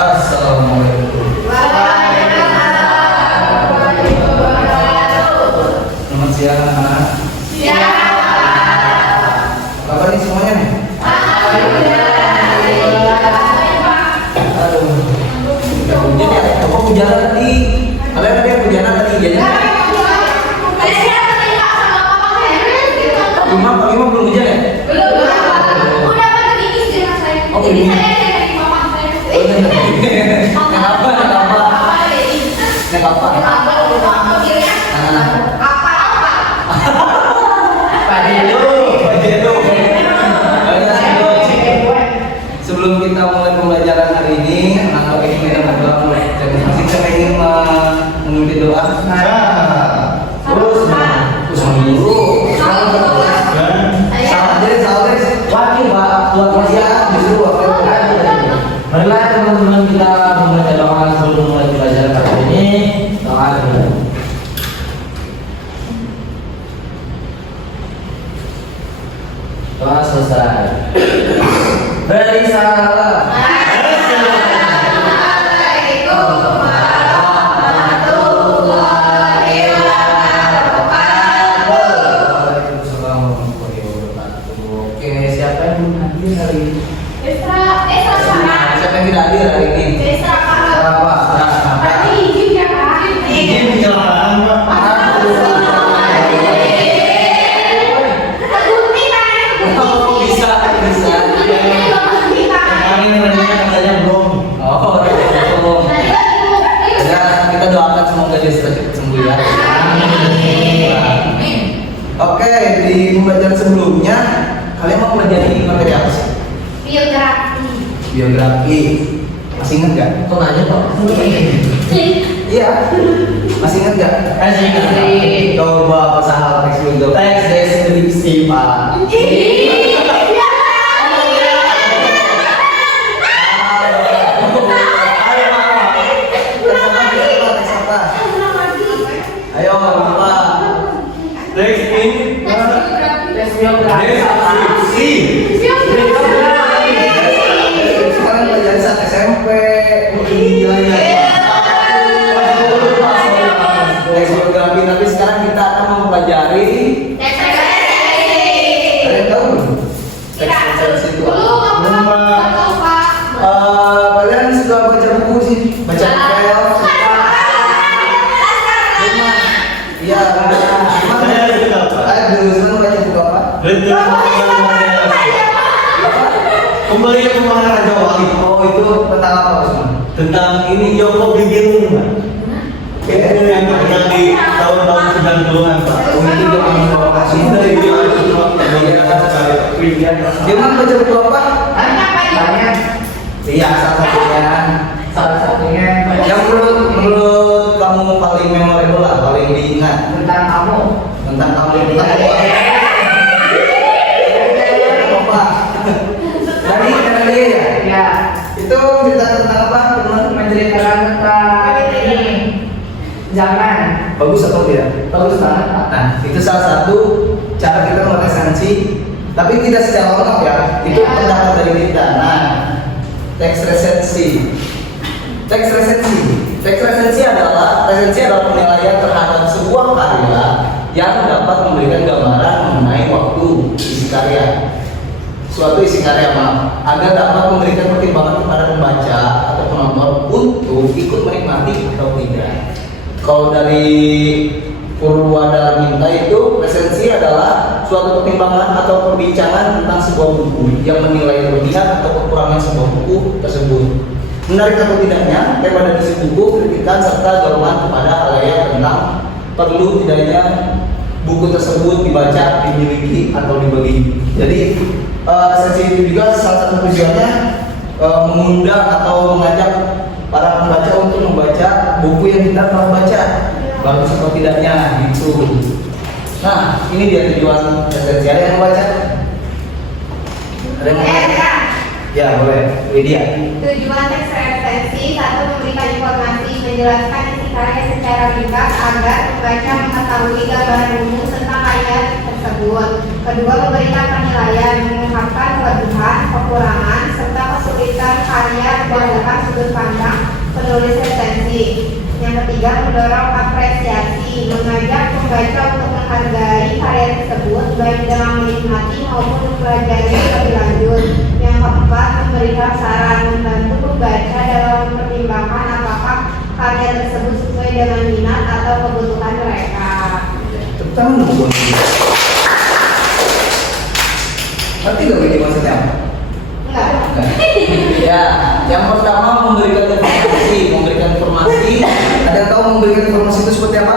Assalamualaikum. Selamat siang anak. Apa kabar nih semuanya nih? Aduh, hujan ya? Apa hujan tadi? Kalian ada yang hujan tadi hujannya? Pak Imam belum hujan ya? Oh, ini. Sebelum kita mulai pembelajaran hari ini, anak-anak ini kita berdoa. Jadi masih kita ingin memimpin doa. Terus dulu. Marilah teman-teman kita membaca doa sebelum mulai pelajaran kali ini. Doa dulu. Doa selesai. Beri salam. Oke, siapa yang belum hadir hari ini? Siapa yang tidak hadir hari ini? Apa? Izin kecelakaan, Pak. Bisa. Ini namanya katanya belum. Oh, belum. Ya, kita doakan semoga dia cepat sembuh ya. Oke, di pembelajaran sebelumnya kalian mau pelajari materi apa sih? Biografi. Masih ingat gak? Kok nanya kok? Iya. Masih ingat gak? Masih ingat. Coba pasal teks biografi. Teks deskripsi, Pak. Ayo, Pak. Teks ini. Teks biografi. Sekarang belajar saat SMP. Teks biografi, tapi sekarang kita akan mempelajari. Kalian tahu belum? Teks referensi itu apa? Kalian suka baca buku sih? Baca novel? Iya. Aduh, senang baca buku apa? Kembali ke Raja Wali. Oh, itu tentang apa Usman? Tentang ini Joko Bigiru, Pak. Itu yang terkenal di tahun-tahun 90-an, Pak. Oh, itu dia provokasi dari dia. Gimana baca buku apa? Banyak. Iya, salah satunya. Yang menurut kamu paling memorable lah, paling diingat Tentang kamu. tentang kamu apa? Dari dia ya? Ya. Itu cerita tentang apa? Menceritakan tentang ini zaman. Bagus atau tidak? Bagus banget, Pak. Nah, itu salah satu cara kita meresensi, tapi tidak secara lengkap ya. Itu pendapat dari kita. Nah, teks resensi. Teks resensi adalah penilaian terhadap sebuah karya yang dapat memberikan gambaran mengenai waktu isi karya. Suatu isi karya agar dapat memberikan pertimbangan kepada pembaca atau penonton untuk ikut menikmati atau tidak. Kalau dari Purwadaminta itu resensi adalah suatu pertimbangan atau perbincangan tentang sebuah buku yang menilai kelebihan atau kekurangan sebuah buku tersebut. Menarik atau tidaknya, tema dari isi buku, kritikan serta dorongan kepada halayak tentang perlu tidaknya buku tersebut dibaca, dimiliki atau dibagi. Jadi resensi itu juga salah satu tujuannya mengundang atau mengajak para pembaca untuk membaca buku yang kita telah baca, bagus atau tidaknya gitu. Nah, ini dia tujuan resensi. Ada yang membaca? Ada yang membaca? Ya, boleh. Widya. Tujuan teks resensi: satu, memberikan informasi, menjelaskan isi karya secara ringkas agar pembaca mengetahui gambaran umum tentang karya tersebut. Kedua, memberikan penilaian, mengungkapkan kelebihan, kekurangan, serta kesulitan menilai karya berdasarkan sudut pandang penulis resensi. Yang ketiga, mendorong apresiasi, mengajak pembaca untuk menghargai karya tersebut baik dalam menikmati maupun mempelajari lebih lanjut. Yang keempat, memberikan saran, membantu pembaca dalam mempertimbangkan apakah karya tersebut sesuai dengan minat atau kebutuhan mereka. Tepuk tangan. Ngerti gak ini maksudnya? Enggak. Ya, yang pertama memberikan informasi. Ada yang tahu memberikan informasi itu seperti apa?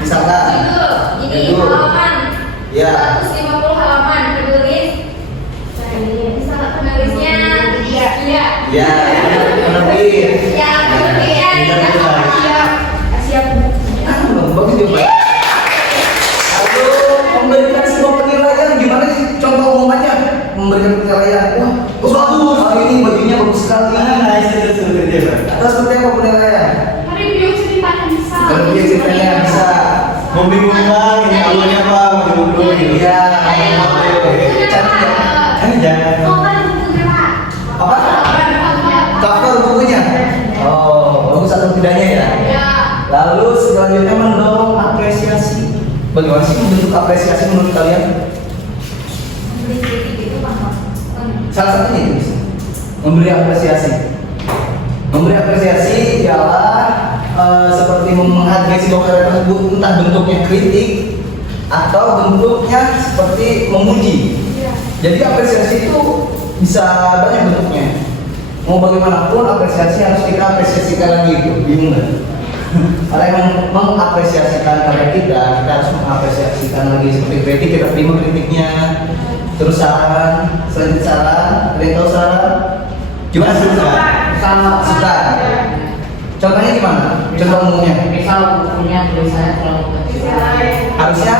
Misalkan. Ini halaman Ya. 150 halaman penulis. Nah, ini sama penulisnya. Iya. Ya, penerbit. Ya, kemudian siap. Bagus juga. Lalu memberikan sebuah penilaian, gimana sih contoh umumnya? Memberikan penilaian, wah bagus, hari ini bajunya bagus sekali. Terus seperti apa penilaian? Review ceritanya bisa. Review ceritanya bisa. Membingungkan, ini alurnya apa? Membingungkan. Iya. Apa? Cover bukunya. Oh, bagus atau tidaknya ya? Lalu selanjutnya mendorong apresiasi. Bagaimana sih bentuk apresiasi menurut kalian? Salah satunya itu bisa memberi apresiasi. Memberi apresiasi ialah seperti menghargai sebuah karya tersebut, entah bentuknya kritik atau bentuknya seperti memuji. Jadi apresiasi itu bisa banyak bentuknya. Mau bagaimanapun apresiasi harus kita apresiasikan lagi itu, bingung nggak? Kalau yang mengapresiasikan karya kita harus mengapresiasikan lagi seperti kritik, kita terima kritiknya. Terus saran, selanjutnya saran, ada yang tahu saran? Gimana suka? Suka. Contohnya gimana? Contoh umumnya? Misal bukunya tulisannya terlalu kecil, Harusnya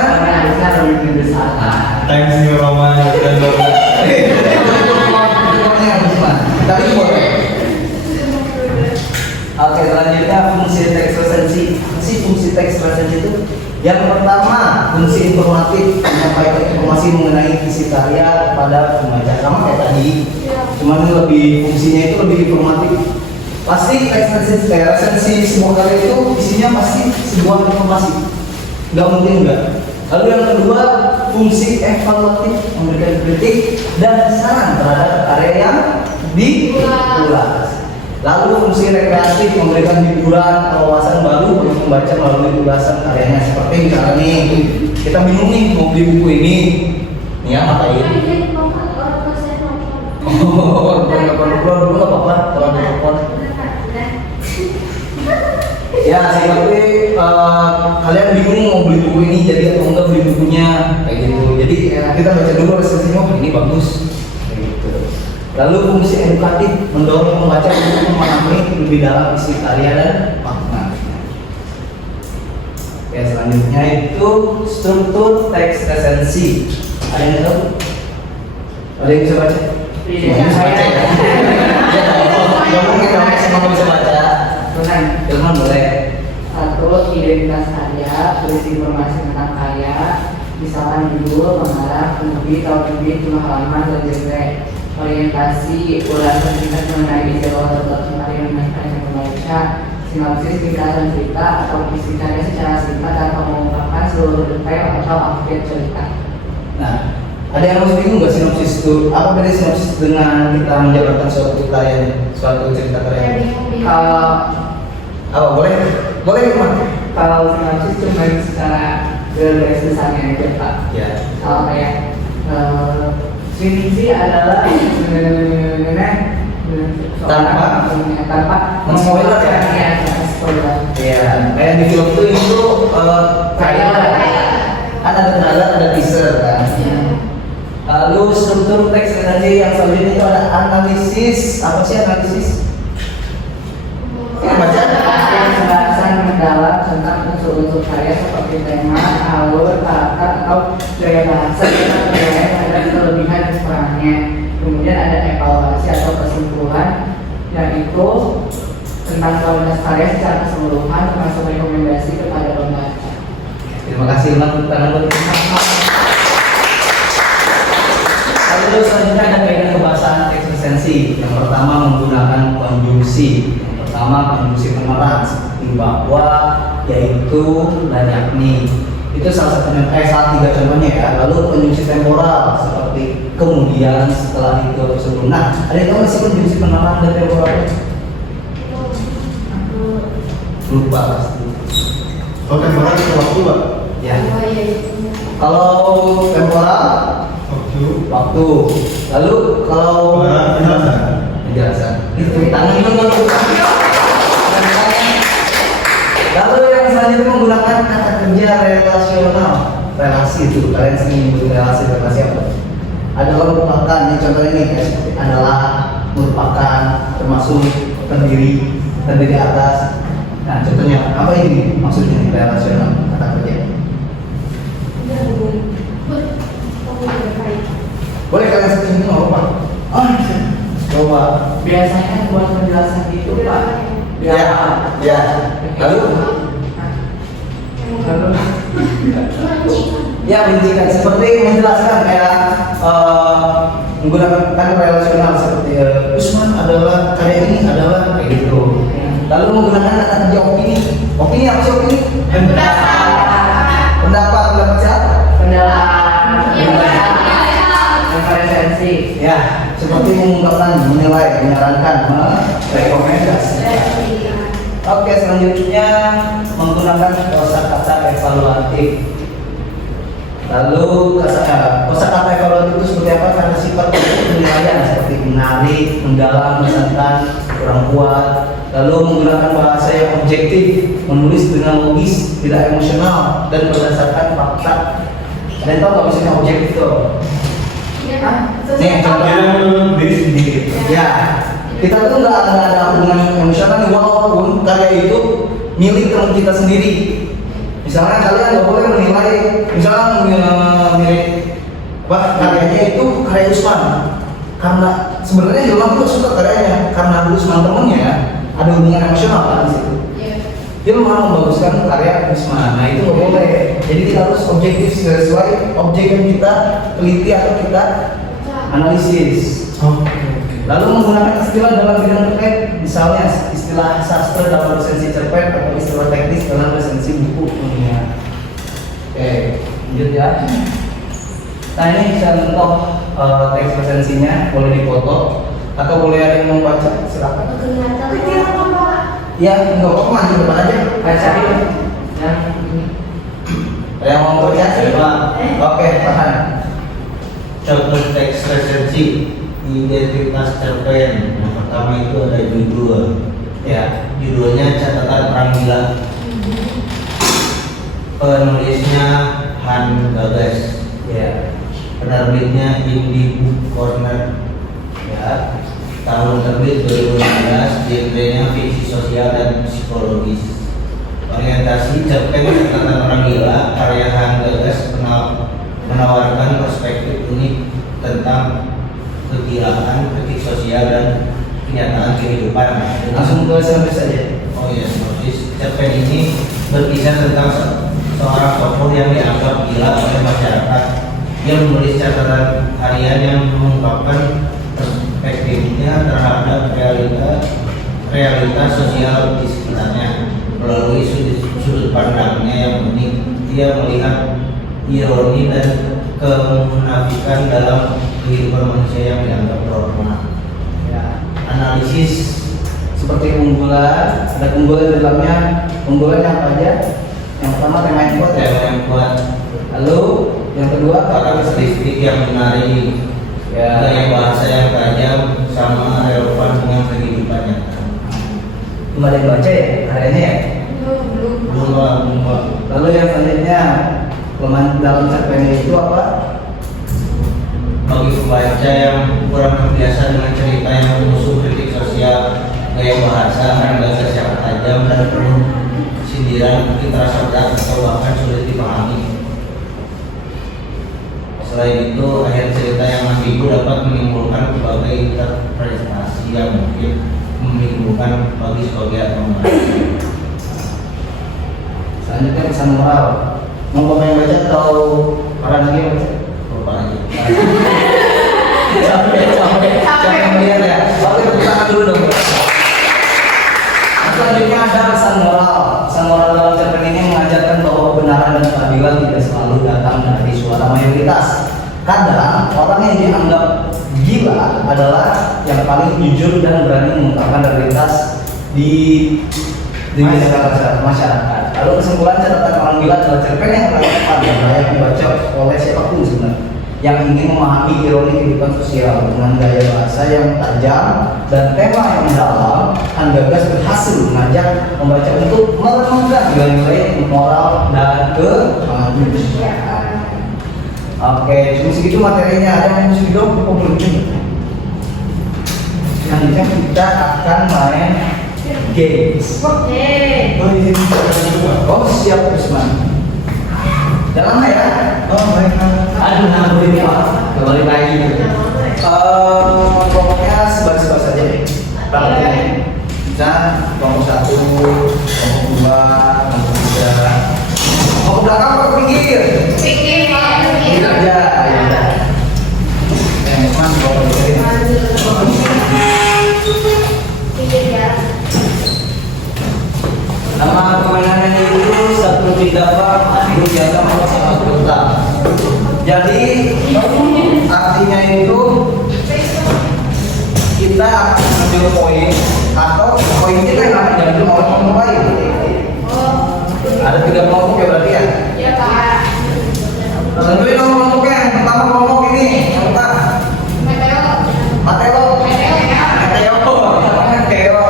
lebih besar. Times New Roman dan contohnya harus gimana? Tapi boleh. Oke, selanjutnya fungsi teks resensi. Fungsi teks resensi itu yang pertama, fungsi informatif, menyampaikan informasi mengenai isi karya kepada pembaca. Sama kayak tadi, cuman fungsinya itu lebih informatif. Pasti teks resensi sebuah karya itu isinya pasti sebuah informasi, nggak mungkin enggak. Lalu yang kedua, fungsi evaluatif, memberikan kritik dan saran terhadap karya yang diulas. Lalu fungsi rekreatif, memberikan hiburan atau wawasan baru untuk membaca melalui ulasan karyanya. Seperti misalnya nih, kita bingung nih mau beli buku ini, nih ya ngapain? Oh, dulu nggak apa-apa kalau ada telepon. Ya, seperti kalian bingung mau beli buku ini jadi atau enggak beli bukunya kayak gitu. Jadi ya, kita baca dulu resensinya, oh ini bagus. Kayak gitu. Lalu fungsi edukatif, mendorong pembaca untuk memahami lebih dalam isi karya dan makna. Ya, selanjutnya itu struktur teks resensi. Ada yang tahu? Ada yang bisa baca? Iya, Bisa baca ya? Ya, mungkin kamu semua bisa baca. Ilman boleh. Satu, identitas karya, tulis informasi tentang karya, misalkan judul, pengarang, penerbit, tahun terbit, jumlah halaman, dan genre. Orientasi, ulasan singkat mengenai isi atau karya yang menaikkan yang membaca, sinopsis, ringkasan cerita, atau isi karya secara singkat tanpa mengungkapkan seluruh detail atau akhir cerita. Nah, ada yang harus bingung nggak sinopsis itu? Apa beda sinopsis dengan kita menjabarkan suatu karya, suatu cerita karya? Kalau Apa boleh? Boleh Ilman? kalau sinopsis cuma secara garis besarnya aja Pak. Ya. Kalau kayak sih adalah tanpa Spoiler ya? Iya, tanpa spoiler. Iya. Kayak di film itu trailer. Kan ada trailer, ada teaser kan. Lalu struktur teks resensi yang selanjutnya itu ada analisis. Apa sih analisis? Ya, baca. Pembahasan mendalam tentang unsur-unsur karya seperti tema, alur, karakter, atau gaya bahasa yang penilaian terhadap kelebihan dan kekurangannya. Kemudian ada evaluasi atau kesimpulan, yaitu tentang kualitas karya secara keseluruhan termasuk rekomendasi kepada pembaca. Terima kasih Ilman untuk tangan buat kita. Lalu selanjutnya ada kaidah kebahasaan teks resensi. referensi. Yang pertama menggunakan konjungsi. Yang pertama konjungsi pemeran seperti bahwa, yaitu, dan yakni. Itu salah tiga contohnya ya. Lalu konjungsi temporal seperti kemudian, setelah itu, atau sebelum. Nah, ada yang tahu nggak sih konjungsi pemeran dan temporal? Lupa pasti. Oh, temporal itu waktu, Pak. Ya. Kalau temporal waktu. Lalu kalau penjelasan. Itu tangan dulu. Lalu yang selanjutnya menggunakan kata kerja relasional. Relasi itu, kalian sering menyebut relasi apa? Adalah merupakan, ini contohnya nih kayak seperti adalah, merupakan, termasuk, terdiri atas. Nah, contohnya apa ini maksudnya relasional kata kerja? Boleh kalian searching itu apa? Coba. Biasanya kan buat penjelasan itu Pak. Ya. Lalu? Ya, rincikan seperti menjelaskan kayak menggunakan kan relasional seperti Usman adalah kayak ini adalah kayak gitu. Lalu menggunakan kata kerja opini. Opini apa sih opini? Pendapat siapa? Referensi. Ya, seperti mengungkapkan, menilai, menyarankan, merekomendasi. Oke, selanjutnya menggunakan kosakata evaluatif. Lalu kosakata evaluatif itu seperti apa? Karena sifat penilaian seperti menarik, mendalam, mengesankan, kurang kuat. Lalu menggunakan bahasa yang objektif, menulis dengan logis, tidak emosional, dan berdasarkan fakta. Dan tahu nggak maksudnya objektif itu? Nih, contohnya diri sendiri. ya, kita tuh nggak ada hubungan emosional nih, walaupun karya itu milik teman kita sendiri. Misalnya kalian nggak boleh menilai, misalnya milik karyanya itu karya Usman, karena sebenarnya Ilham tuh suka karyanya, karena Usman temennya ada hubungan emosional kan di situ. Dia mau membaguskan karya Usman, nah itu nggak boleh. Jadi kita harus objektif sesuai objek yang kita teliti atau kita analisis. Lalu menggunakan istilah dalam bidang terkait, misalnya istilah sastra dalam resensi cerpen atau istilah teknis dalam resensi buku dunia. Oke, lanjut ya. Nah ini contoh teks resensinya, boleh dipoto atau boleh ada yang membaca, silakan. Ya, nggak apa-apa, maju depan aja. Cari yang Yang mau baca? Oke, tahan. Contoh teks resensi identitas cerpen. Yang pertama itu ada judul. Ya, judulnya Catatan Perang Gila. Penulisnya Han Gagas. Ya, penerbitnya Indie Book Corner. Ya, tahun terbit 2016. Genrenya fiksi sosial dan psikologis. Orientasi cerpen Catatan Perang Gila karya Han Gagas menawarkan perspektif unik tentang kegilaan, kritik sosial, dan kenyataan kehidupan. Langsung ke sampai saja. Oh iya, sinopsis cerpen ini berkisah tentang seorang tokoh yang dianggap gila oleh masyarakat. Dia menulis catatan harian yang mengungkapkan perspektifnya terhadap realitas sosial di sekitarnya. Melalui sudut pandangnya yang unik, dia melihat ironi dan kemunafikan dalam kehidupan manusia yang dianggap normal. Ya. Analisis Seperti unggulan, ada unggulan di dalamnya. Unggulan yang apa aja? Yang pertama tema yang kuat ya. tema yang kuat, Lalu yang kedua karakteristik yang menarik, ya. gaya bahasa yang tajam, sama relevan dengan kehidupan nyata. Belum ada yang baca ya karyanya ya. Belum. Lalu yang selanjutnya kelemahan dalam cerpen itu apa? Bagi pembaca yang kurang terbiasa dengan cerita yang mengusung kritik sosial, gaya bahasa yang yang tajam dan penuh sindiran mungkin terasa berat atau bahkan sulit dipahami. Selain itu, akhir cerita yang ambigu dapat menimbulkan berbagai interpretasi yang mungkin membingungkan bagi sebagian pembaca. Selanjutnya pesan moral. Mau bapak yang baca atau orang lagi yang baca? Lupa aja. Capek yang melihat ya. suara mayoritas. Kadang orang yang dianggap gila adalah yang paling jujur dan berani mengungkapkan realitas di masyarakat. Lalu kesimpulan catatan orang gila adalah cerpen yang relevan dan layak dibaca oleh siapapun sebenarnya yang ingin memahami ironi kehidupan sosial dengan gaya bahasa yang tajam dan tema yang mendalam. Gagas berhasil mengajak membaca untuk merenungkan nilai-nilai moral dan kemanusiaan. Oke, cuma segitu materinya. Ada yang mesti dong, selanjutnya kita akan main games. Oke. Oh siap Usman. Jangan lama ya. Oh baik. Aduh, nambah ini Pak. Kembali lagi. Pokoknya sebar-sebar saja deh. Prakteknya. Bisa kelompok 1, kelompok 2, kelompok 3. Kelompok belakang apa pinggir? Pikir kalau Pinggir aja. Ayo udah. Usman kelompok 3. ya. Nama permainannya itu satu tindakan adu biasa sama sepak bola. Jadi artinya itu kita akan mengambil poin atau poin kita yang akan diambil oleh kelompok lain. Ada 3 kelompok ya berarti ya. Ya Pak. Tentuin dong kelompoknya. Yang pertama kelompok ini, yang pertama Mateo. Mateo. Mateo ya. Mateo.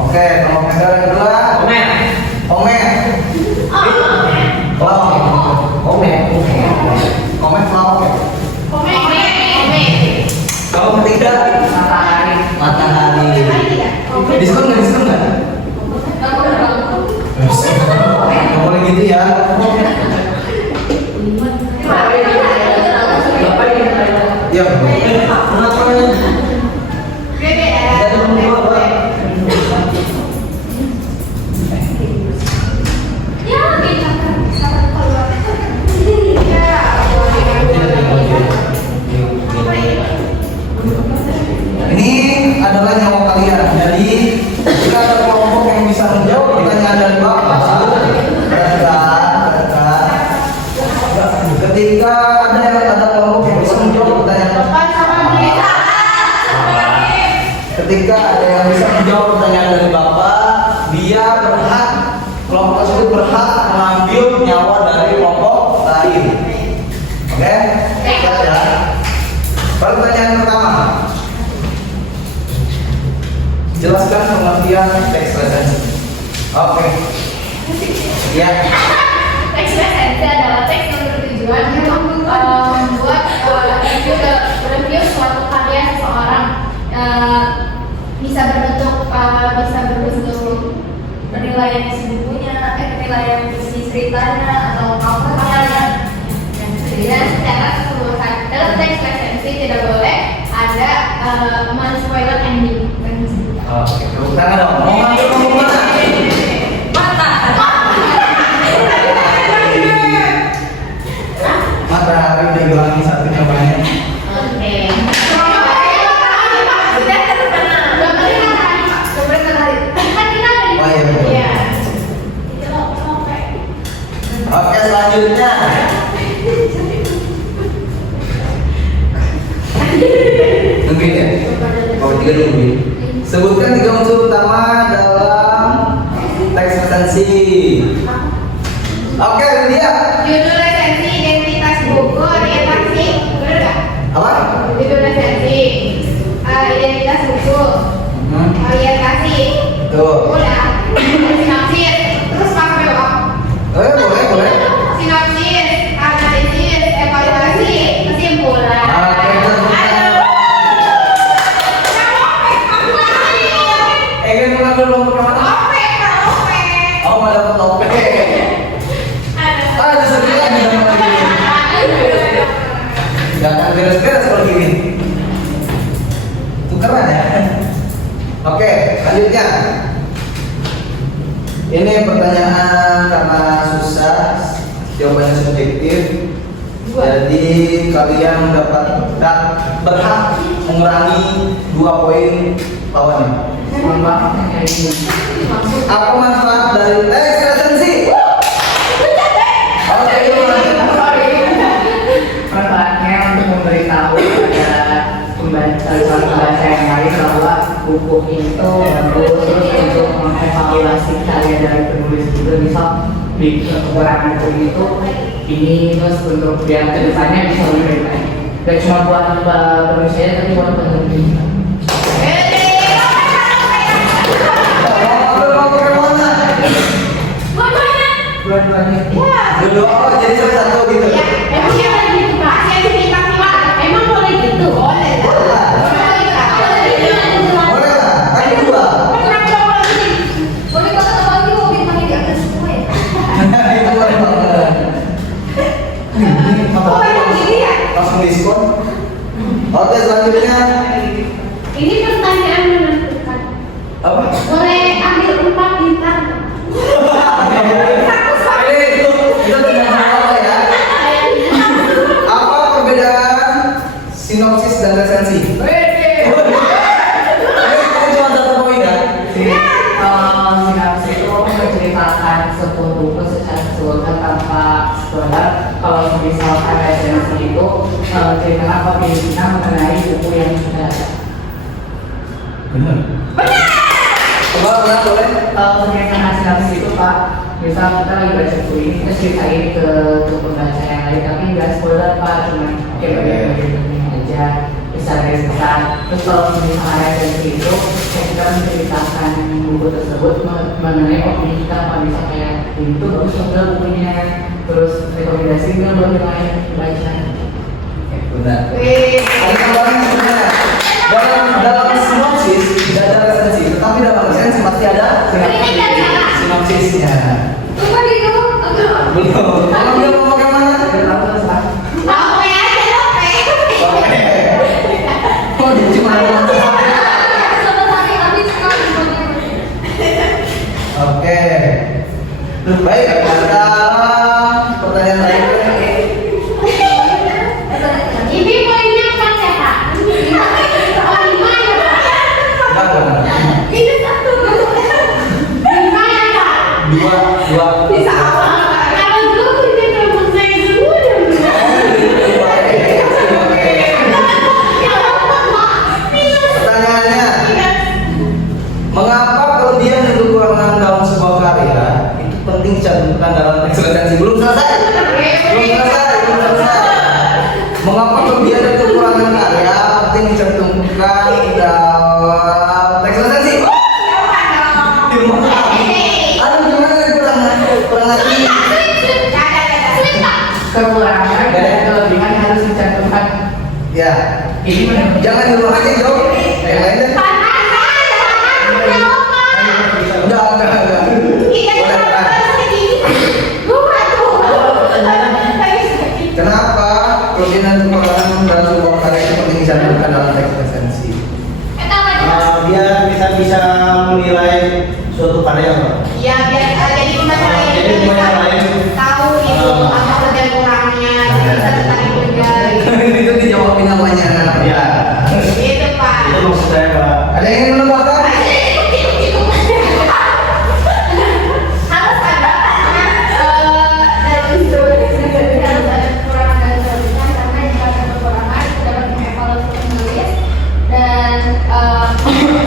Oke, kelompok yang kedua. Omen. Kalau ketiga matahari. Diskon nggak? Nggak boleh gitu ya. Ya. Kenapa? Ini adalah nyawa kalian. Jadi jika ada kelompok yang bisa menjawab pertanyaan dari Bapak, ketika ada kelompok yang bisa menjawab pertanyaan, ketika ada yang bisa menjawab pertanyaan dari Bapak, dia berhak, kelompok tersebut berhak mengambil nyawa dari kelompok lain. Oke? Ya. Pertanyaan pertama. Jelaskan pengertian teks resensi. Oke. Ya. Teks resensi adalah teks yang bertujuan untuk membuat review suatu karya seseorang, bisa berbentuk penilaian isi bukunya, penilaian isi ceritanya atau karyanya. Dan secara keseluruhan dalam teks resensi tidak boleh ada men-spoiler ending. Oke, tepuk tangan dong. Mau ngambil kelompok mana? Matahari udah bilangin satunya banyak. Oh iya betul. Oke, selanjutnya. Nungguin ya? Oh, 3 nungguin. Sebutkan 3 unsur utama dalam teks resensi. Oke, dia. Judul resensi, identitas buku, orientasi, bener nggak? Apa? Judul resensi, identitas buku, orientasi, Tuh. udah, sinopsis, terus apa dong? Boleh. Sinopsis, analisis, evaluasi, kesimpulan. Oke, tepuk tangan. Ingin mengambil kelompok yang mana? Oh, mau dapat topik. Ada sedih lagi sama lagi. Jangan beres-beres kalau gini. Tukeran ya. Oke, lanjutnya. Ini pertanyaan karena susah, jawabannya subjektif. Jadi kalian berhak mengurangi 2 poin lawannya. Apa manfaat dari teks resensi? Oke, gimana? Manfaatnya untuk memberitahu kepada pembaca yang lain bahwa buku itu bagus, terus untuk mengevaluasi karya dari penulis juga, misal di kekurangan buku itu ini, terus untuk biar kedepannya bisa lebih baik. Gak cuma buat penulisnya tapi buat penulis. Dua-duanya. Dulu oh, jadi satu gitu. Ya, emang siapa gitu Pak? Saya cerita sih Pak. Emang boleh gitu? Boleh lah. Boleh lah. Boleh lah, kan dua. Pernah coba sih. Boleh kata lagi mau bikin di atas semua ya? Itu boleh banget. Oh, emang gini ya? Langsung diskon. Oke, selanjutnya Ini pertanyaan menentukan. apa? Boleh ambil 4 bintang. Itu tidak apa ya? Apa perbedaan sinopsis dan resensi? Ini cuma satu poin ya? Sinopsis itu menceritakan sebuah buku secara keseluruhan tanpa spoiler. Kalau misalkan resensi itu ceritakan opini kita mengenai buku yang sudah ada. Benar. Coba ulang boleh? Kalau mengenai sinopsis itu Pak, misal kita lagi baca buku ini, kita ceritain ke pembaca yang lain, tapi nggak spoiler Pak, cuma kayak bagian-bagian aja, bisa garis besar. Terus kalau misalnya resensi itu, kita menceritakan buku tersebut mengenai opini kita, Pak, bisa kayak itu bagus juga bukunya, terus rekomendasi nggak buat yang lain baca. Benar. Wih. Ada tambahan sebenarnya. Dalam sinopsis tidak ada resensi, tetapi dalam resensi pasti ada sinopsisnya. Coba di dulu. Belum. Kalau dia mau pakai mana? Nggak tahu terus Pak. Oke aja loh, Oke. Oh, dia cuma ngomong. Oke. Baik, ada pertanyaan lain? Ini poinnya kan ya Pak? Oh, 5 ya Pak? Enggak, benar. Ini 1. 5 ya Pak? Dua. Bisa apa? Kalau dulu kerja kamu saya semua Pertanyaannya, mengapa kelebihan dan kekurangan dalam sebuah karya itu penting dicantumkan dalam teks resensi? Belum selesai. Mengapa kelebihan dan kekurangan karya penting dicantumkan dalam teks resensi? Aduh, gimana kekurangan? Kekurangan dan kelebihan harus dicantumkan. Ya, Ini benar. jangan di rumah aja jawab. Yang lain deh. Enggak. Kenapa kelebihan dan kekurangan dalam sebuah karya itu penting dicantumkan dalam teks resensi? Biar kita bisa menilai suatu karya Pak. Ya biar jadi pembaca lain Jadi pembaca lain tahu itu apa dan kurangnya, bisa tertarik juga. Itu dijawabin namanya. Ya, Itu Pak. itu maksud saya Pak. Ada yang ingin menambahkan? Harus ada dalam instruksi Harus ada kekurangan dan kelebihan karena jika ada kekurangan itu dapat mengevaluasi penulis dan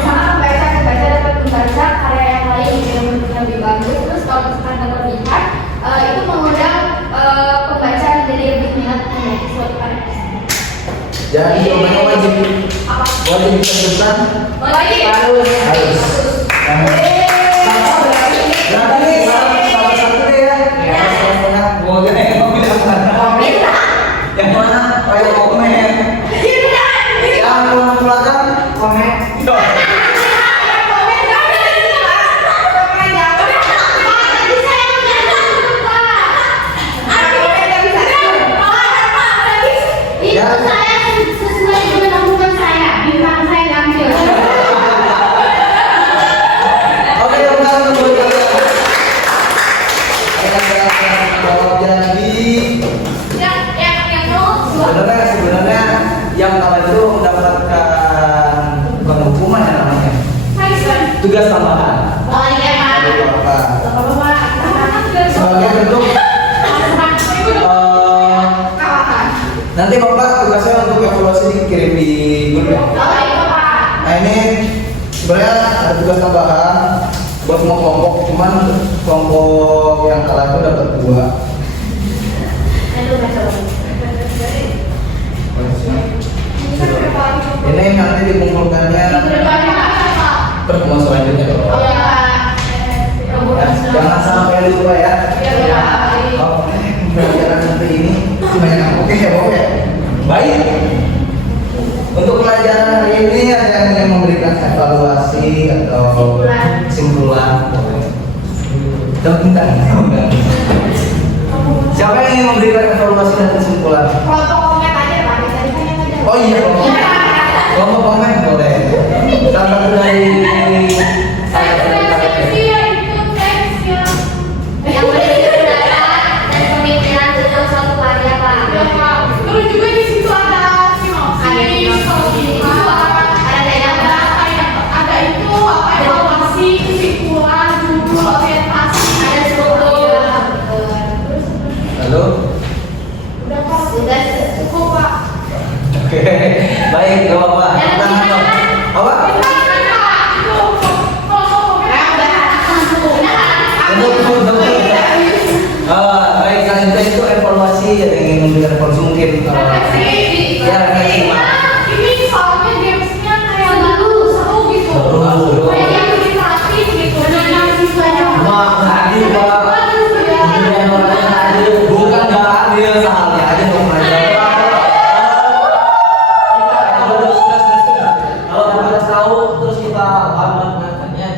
sama pembaca dapat membaca karya yang lain yang lebih bagus. Terus kalau misalkan ada kelebihan itu mengundang pembaca menjadi lebih minat membaca suatu karya. Jadi jawabannya wajib. Apa? Wajib dicantumkan. Wajib. Harus. Berarti nih salah satu deh ya. Mau gak yang mana? Kayak komen. Yang belakang komen. Itu saya sesuai dengan tabungan saya, bintang saya ambil. Oke, teman-teman, jawab jadi Nanti Bapak tugasnya untuk evaluasi dikirim di grup ya. Nah ini sebenarnya ada tugas tambahan buat semua kelompok, cuman kelompok yang kalah itu dapat 2. Ini nanti dikumpulkannya pertemuan selanjutnya Bapak. Ya, jangan sampai lupa ya. Oke, pembelajaran nanti ini banyak. Oke ya Bapak ya. Baik. Untuk pelajaran hari ini ada yang ingin memberikan evaluasi atau kesimpulan? Enggak. Siapa yang ingin memberikan evaluasi dan kesimpulan? Kelompok komen aja Pak, tadi kan yang ada. Oh iya, kelompok komen boleh. Salah satu dari Saya ikut tes ya. Yang boleh digunakan dan pemikiran tentang suatu karya Pak. Terus juga di situ ada sinopsis, kalau di situ ada itu apa evaluasi, kesimpulan, judul, orientasi, Ada 10. Halo. udah Pak, Sudah cukup Pak. Oke, baik, gak apa-apa. Tangan dong. Apa? Baik, selanjutnya itu evaluasi yang ingin memberikan evaluasi mungkin. Ya, Ini soalnya gamesnya kayak seru gitu. Seru. Kayak yang lebih kreatif gitu. Dan yang siswanya Mak, nggak adil, Pak. Pemberian orangnya nggak adil. Bukan nggak adil, salah aja dong pelajaran. Kalau kita tahu terus kita aman makanya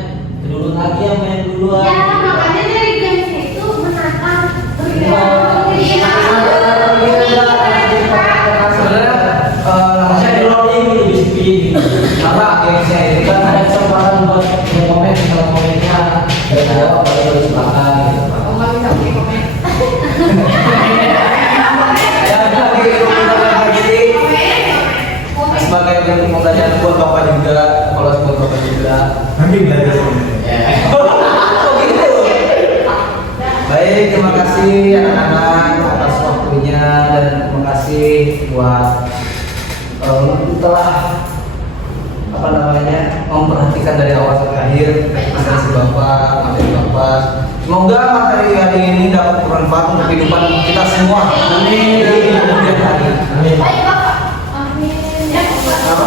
dulu lagi yang main duluan. Ya, makanya dari games itu menantang Saya di rolling itu bisa karena gamesnya ini kan ada kesempatan buat komen kalau komennya dan jawab pada belakang gitu. Oh, nggak bisa pakai komen. Ya lagi begini sebagai bentuk pembelajaran buat bapak juga, kalau buat bapak juga. Nanti belajar semua. Oh gitu. Baik, terima kasih anak-anak atas waktunya dan terima kasih buat telah apa namanya memperhatikan dari awal sampai akhir materi bapak, materi bapak. Semoga materi hari ini dapat bermanfaat untuk kehidupan kita semua. Amin. Di kemudian hari. Amin. Baik Bapak. Amin. Ya, Apa?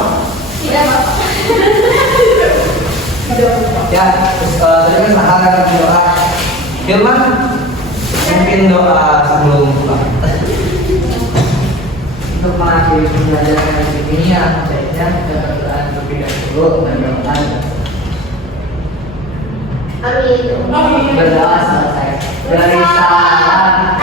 tidak Bapak. Ya, terus tadi kan Sahara akan berdoa. Firman, mungkin doa sebelum pulang. Untuk mengakhiri pembelajaran hari ini, aku baiknya kita berdoa terlebih dahulu dan berdoa. Amin. Berdoa selesai. Dari salam